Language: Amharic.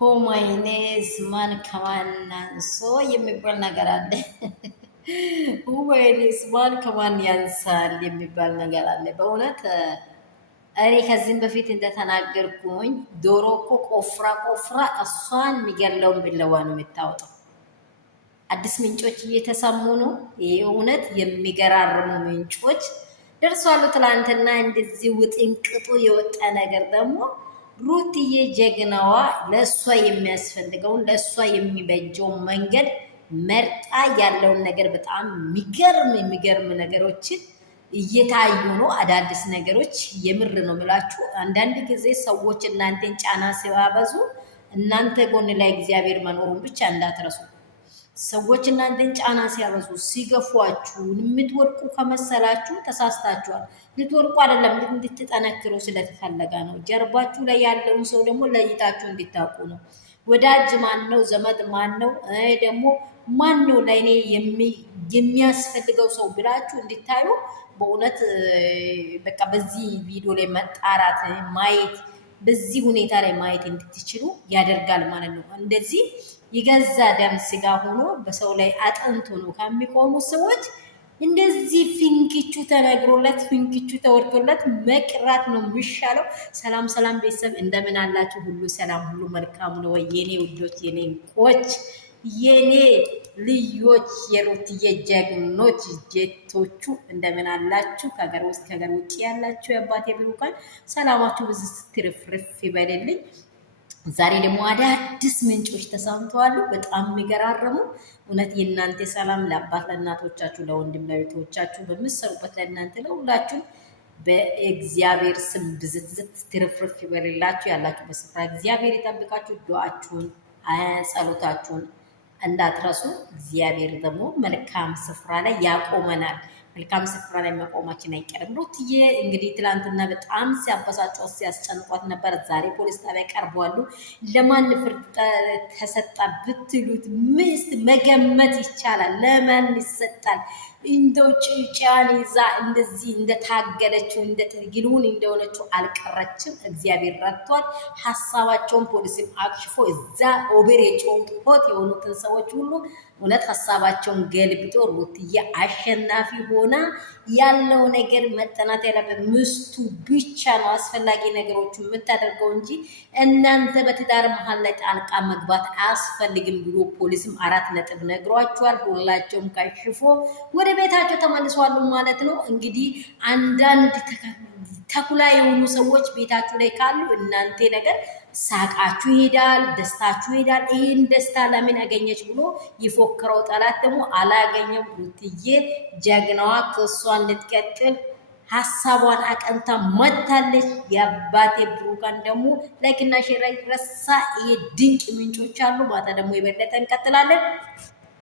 ሁማይኔስ ማን ከማን አንሶ የሚባል ነገር አለ። ሁማይኔስ ማን ከማን ያንሳል የሚባል ነገር አለ። በእውነት እኔ ከዚህም በፊት እንደተናገርኩኝ ዶሮ እኮ ቆፍራ እሷን የሚገለውን ቢለዋ ነው የምታወጣው። አዲስ ምንጮች እየተሰሙ ነው። ይህ እውነት የሚገራርሙ ምንጮች ደርሷሉ። ትላንትና እንደዚህ ውጥንቅጡ የወጣ ነገር ደግሞ ሩትዬ ጀግናዋ ለእሷ የሚያስፈልገውን ለእሷ የሚበጀውን መንገድ መርጣ ያለውን ነገር በጣም የሚገርም ነገሮችን እየታዩ ነው። አዳዲስ ነገሮች የምር ነው ምላችሁ። አንዳንድ ጊዜ ሰዎች እናንተን ጫና ሲያበዙ እናንተ ጎን ላይ እግዚአብሔር መኖሩን ብቻ እንዳትረሱ። ሰዎች እናንተን ጫና ሲያበዙ ሲገፏችሁ የምትወድቁ ከመሰላችሁ ተሳስታችኋል። ልትወድቁ አይደለም እንድትጠነክሩ ስለተፈለገ ነው። ጀርባችሁ ላይ ያለውን ሰው ደግሞ ለይታችሁ እንድታውቁ ነው። ወዳጅ ማን ነው? ዘመድ ማን ነው? ደግሞ ማን ነው ለእኔ የሚያስፈልገው ሰው ብላችሁ እንድታዩ በእውነት በቃ በዚህ ቪዲዮ ላይ መጣራት ማየት በዚህ ሁኔታ ላይ ማየት እንድትችሉ ያደርጋል ማለት ነው። እንደዚህ የገዛ ደም ስጋ ሆኖ በሰው ላይ አጥንት ሆኖ ከሚቆሙ ሰዎች እንደዚህ ፍንክቹ ተነግሮለት ፍንክቹ ተወርቶለት መቅራት ነው የሚሻለው። ሰላም ቤተሰብ እንደምን አላችሁ? ሁሉ ሰላም፣ ሁሉ መልካም ነው ወይ? የኔ ውዶች፣ የኔ እንቆች፣ የኔ ልዮች፣ የሩትዬ ጀግኖች ጀቶቹ እንደምን አላችሁ? ከሀገር ውስጥ ከሀገር ውጭ ያላችሁ የአባቴ ብሩካን ሰላማችሁ ብዙ ስትርፍርፍ ይበልልኝ። ዛሬ ደግሞ አዳዲስ ምንጮች ተሰምተዋል። በጣም የሚገራረሙ እውነት የእናንተ ሰላም ለአባት ለእናቶቻችሁ፣ ለወንድም ለቤቶቻችሁ በምትሰሩበት ለእናንተ ለሁላችሁም በእግዚአብሔር ስም ብዝት ትርፍርፍ ይበልላችሁ። ያላችሁ በስፍራ እግዚአብሔር ይጠብቃችሁ። ዱዓችሁን ጸሎታችሁን እንዳትረሱ። እግዚአብሔር ደግሞ መልካም ስፍራ ላይ ያቆመናል። መልካም ስፍራ ላይ መቆማችን አይቀርም። ሩትዬ እንግዲህ ትላንትና በጣም ሲያበሳጯት ሲያስጨንቋት ነበር። ዛሬ ፖሊስ ጣቢያ ቀርበዋሉ። ለማን ፍርድ ተሰጣ ብትሉት ምስት መገመት ይቻላል። ለማን ይሰጣል? እንደው ጭጫን ይዛ እንደዚህ እንደታገለችው እንደትግሉን እንደሆነችው አልቀረችም። እግዚአብሔር ረድቷት ሀሳባቸውን ፖሊስም አክሽፎ እዛ ኦቤር የጮሆት የሆኑትን ሰዎች ሁሉ እውነት ሀሳባቸውን ገልብጦ ሩትዬ አሸናፊ ሆና ያለው ነገር መጠናት ያለበት ምስቱ ብቻ ነው አስፈላጊ ነገሮች የምታደርገው እንጂ እናንተ በትዳር መሀል ላይ ጣልቃ መግባት አያስፈልግም ብሎ ፖሊስም 4 ነጥብ ነግሯቸዋል። ሁላቸውም ከሽፎ ወደ ቤታቸው ተመልሰዋል ማለት ነው። እንግዲህ አንዳንድ ተኩላ የሆኑ ሰዎች ቤታችሁ ላይ ካሉ እናንተ ነገር ሳቃችሁ ይሄዳል፣ ደስታችሁ ይሄዳል። ይህን ደስታ ለምን አገኘች ብሎ የፎከረው ጠላት ደግሞ አላገኘም። ሩትዬ ጀግናዋ ክሷን ልትቀጥል ሀሳቧን አቀንታ መታለች። የአባቴ ብሩካን ደግሞ ላይክና ሼር ይረሳ። ይሄ ድንቅ ምንጮች አሉ። ማታ ደግሞ የበለጠ እንቀጥላለን።